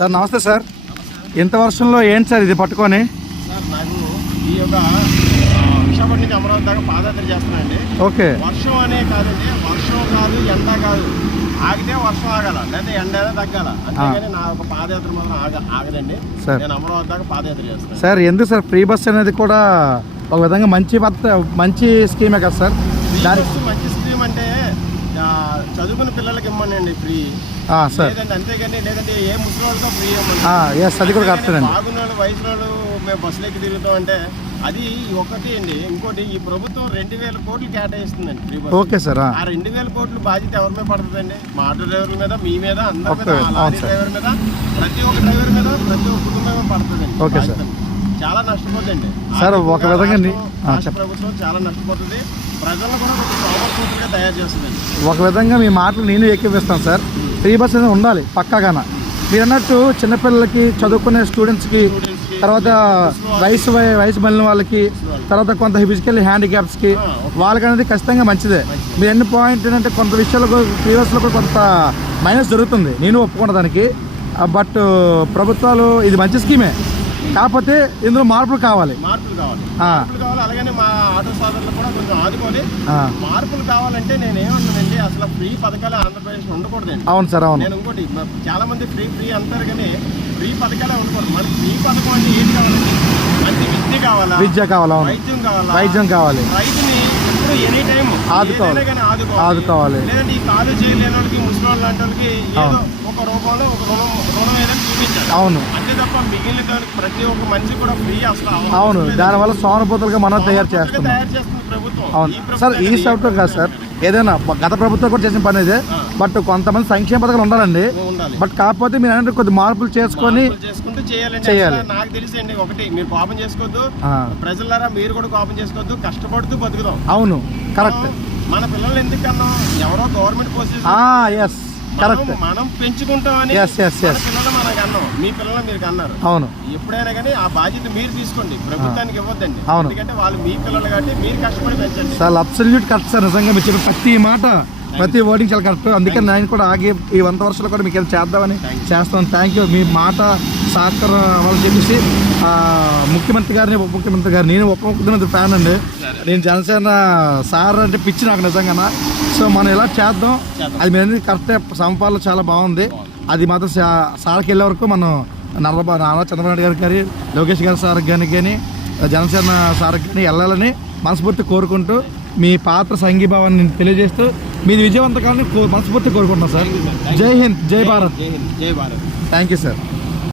Sir నమస్తే sir. ఎంత వర్షంలో ఏంటి సార్ ఇది పట్టుకొని? సార్ నాకు ఈ యొక్క విశాఖపట్నం నుంచి అమరావతి దాకా పాదయాత్ర చేస్తున్నానండి. ఓకే. వర్షం అనే కాదండి, వర్షం కాదు ఎండ కాదు, ఆగితే వర్షం ఆగాల లేదా ఎండ అయినా తగ్గాల, అంతేగాని నా ఒక పాదయాత్ర మాత్రం ఆగదండి. నేను అమరావతి దాకా పాదయాత్ర చేస్తాను సార్. ఎందుకు సార్ ఫ్రీ బస్ అనేది కూడా ఒక విధంగా మంచి స్కీమే కదా సార్? మంచి స్కీమ్ అంటే చదువుకున్న పిల్లలకి ఇవ్వమండి ఫ్రీ సార్. అంతేగాని లేదంటే ఏ ముసలి వాళ్ళతో ఫ్రీ ఇవ్వమండి. అది కూడా కరెక్ట్. బాగున్న వాళ్ళు వయసు వాళ్ళు మేము బస్సులు ఎక్కి తిరుగుతాం అంటే అది ఒకటి అండి. ఇంకోటి ఈ ప్రభుత్వం 2000 కోట్లు కేటాయిస్తుందండి ఫ్రీ బస్. Okay sir. ఆ 2000 కోట్లు బాధ్యత ఎవరి మీద పడుతుందండి? మా ఆటో డ్రైవర్ల మీద, మీ మీద, అందరి మీద, లారీ డ్రైవర్ మీద, ప్రతి ఒక్క డ్రైవర్ మీద, ప్రతి ఒక్క కుటుంబం మీద పడుతుందండి. Okay sir. చాలా నష్టపోతుంది సార్. ఒక విధంగా ప్రభుత్వం చాలా నష్టపోతుంది, ప్రజలను కూడా ఒక సోమర్పూర్తిగా తయారు చేస్తుందండి. ఒక విధంగా మీ మాటలు నేను ఏకీపిస్తాను సార్. ఫ్రీ బస్ అనేది ఉండాలి పక్కాగాన. మీరు అన్నట్టు చిన్నపిల్లలకి, చదువుకునే స్టూడెంట్స్కి, తర్వాత వయసు మళ్ళిన వాళ్ళకి, తర్వాత కొంత ఫిజికల్ హ్యాండిక్యాప్స్కి, వాళ్ళకి అనేది ఖచ్చితంగా మంచిదే. మీరు ఎన్ని పాయింట్ ఏంటంటే కొంత విషయాల్లో ఫ్రీ బస్లో కూడా కొంత మైనస్ జరుగుతుంది, నేను ఒప్పుకున్న దానికి. బట్ ప్రభుత్వాలు ఇది మంచి స్కీమే, కాకపోతే ఇందులో మార్పులు కావాలి. అలాగనే మా ఆటో సోదరులు కూడా కొంచెం ఆదుకోవాలి. మార్పులు కావాలంటే నేను ఏమన్నానండి, అసలు ఫ్రీ పథకాలు ఆంధ్రప్రదేశ్ ఉండకూడదండి. అవును సార్, అవును. నేను ఇంకోటి, చాలా మంది ఫ్రీ అంటారు కానీ ఫ్రీ పథకాలే ఉండకూడదు. మనకి ఫ్రీ పథకం అంటే ఏంటి కావాలండి? మంచి విద్య కావాలా, వైద్యం కావాలి. రైతుని ఎప్పుడు ఎనీ టైం ఆదుకోవాలి. లేదంటే ఈ కాలు చేయలేని వాళ్ళకి, ముసలి వాళ్ళు లాంటి వాళ్ళకి ఏదో ఒక రూపంలో ఒక రుణం ఏదైనా చూపించాలి. అవును. అంతే తప్ప మిగిలిన దానికి ప్రతి ఒక్క మనిషి కూడా ఫ్రీ అసలు. అవును. దానివల్ల సానుభూతులుగా మనం తయారు చేస్తుంది ప్రభుత్వం. అవును సార్. ఈ ప్రభుత్వం కాదు సార్, ఏదైనా గత ప్రభుత్వం కూడా చేసిన పని ఇదే. బట్ కొంతమంది సంక్షేమ పథకాలు ఉండాలండి. బట్ కాకపోతే మీరు అంటే కొద్ది మార్పులు చేసుకుంటూ చేయాలి. నాకు తెలిసండి, ఒకటి మీరు కోపం చేసుకోవద్దు, ప్రజలారా మీరు కూడా కోపం చేసుకోవద్దు, కష్టపడుతూ బతుకుదాం. అవును, కరెక్ట్. మన పిల్లలు ఎందుకన్నా ఎవరో గవర్నమెంట్ పోస్ట్ మనం పెంచుకుంటామని పిల్లలు మనకు అన్నాం, మీ పిల్లలు మీరు అన్నారు. అవును. ఎప్పుడైనా కానీ ఆ బాధ్యత మీరు తీసుకోండి, ప్రభుత్వానికి ఇవ్వద్దండి. అవును. ఎందుకంటే వాళ్ళు మీ పిల్లలు కాబట్టి మీరు కష్టపడి పెంచండి. Sir absolute correct sir. నిజంగా మీరు చెప్పిన ప్రతి మాట, ప్రతి వర్డింగ్ చాలా కరెక్ట్. అందుకని నేను కూడా ఆగి ఈ 100 వర్షాలు కూడా మీకు చేద్దామని చేస్తాను. Thank you. మీ మాట సహకారం వాళ్ళు చెప్పేసి ముఖ్యమంత్రి గారిని, ఉప ముఖ్యమంత్రి గారు, నేను ఉప ముఖ్యమంత్రి ఫ్యాన్ అండి. నేను జనసేన సార్ అంటే పిచ్చి నాకు నిజంగా. సో మనం ఇలా చేద్దాం. అది మీరు కరెక్టే, సమపాలన చాలా బాగుంది. అది మాత్రం సార్కి వెళ్ళే వరకు మనం నారా చంద్రబాబు నాయుడు గారికి కానీ, లోకేష్ గారి సార్కి కానీ, జనసేన సార్కి కానీ వెళ్ళాలని మనస్ఫూర్తి కోరుకుంటూ, మీ పాత్ర సంఘీభావాన్ని తెలియజేస్తూ మీది విజయవంతకాలని మనస్ఫూర్తి కోరుకుంటున్నాను సార్. జై హింద్, జై భారత్. జై భారత్. Thank you sir.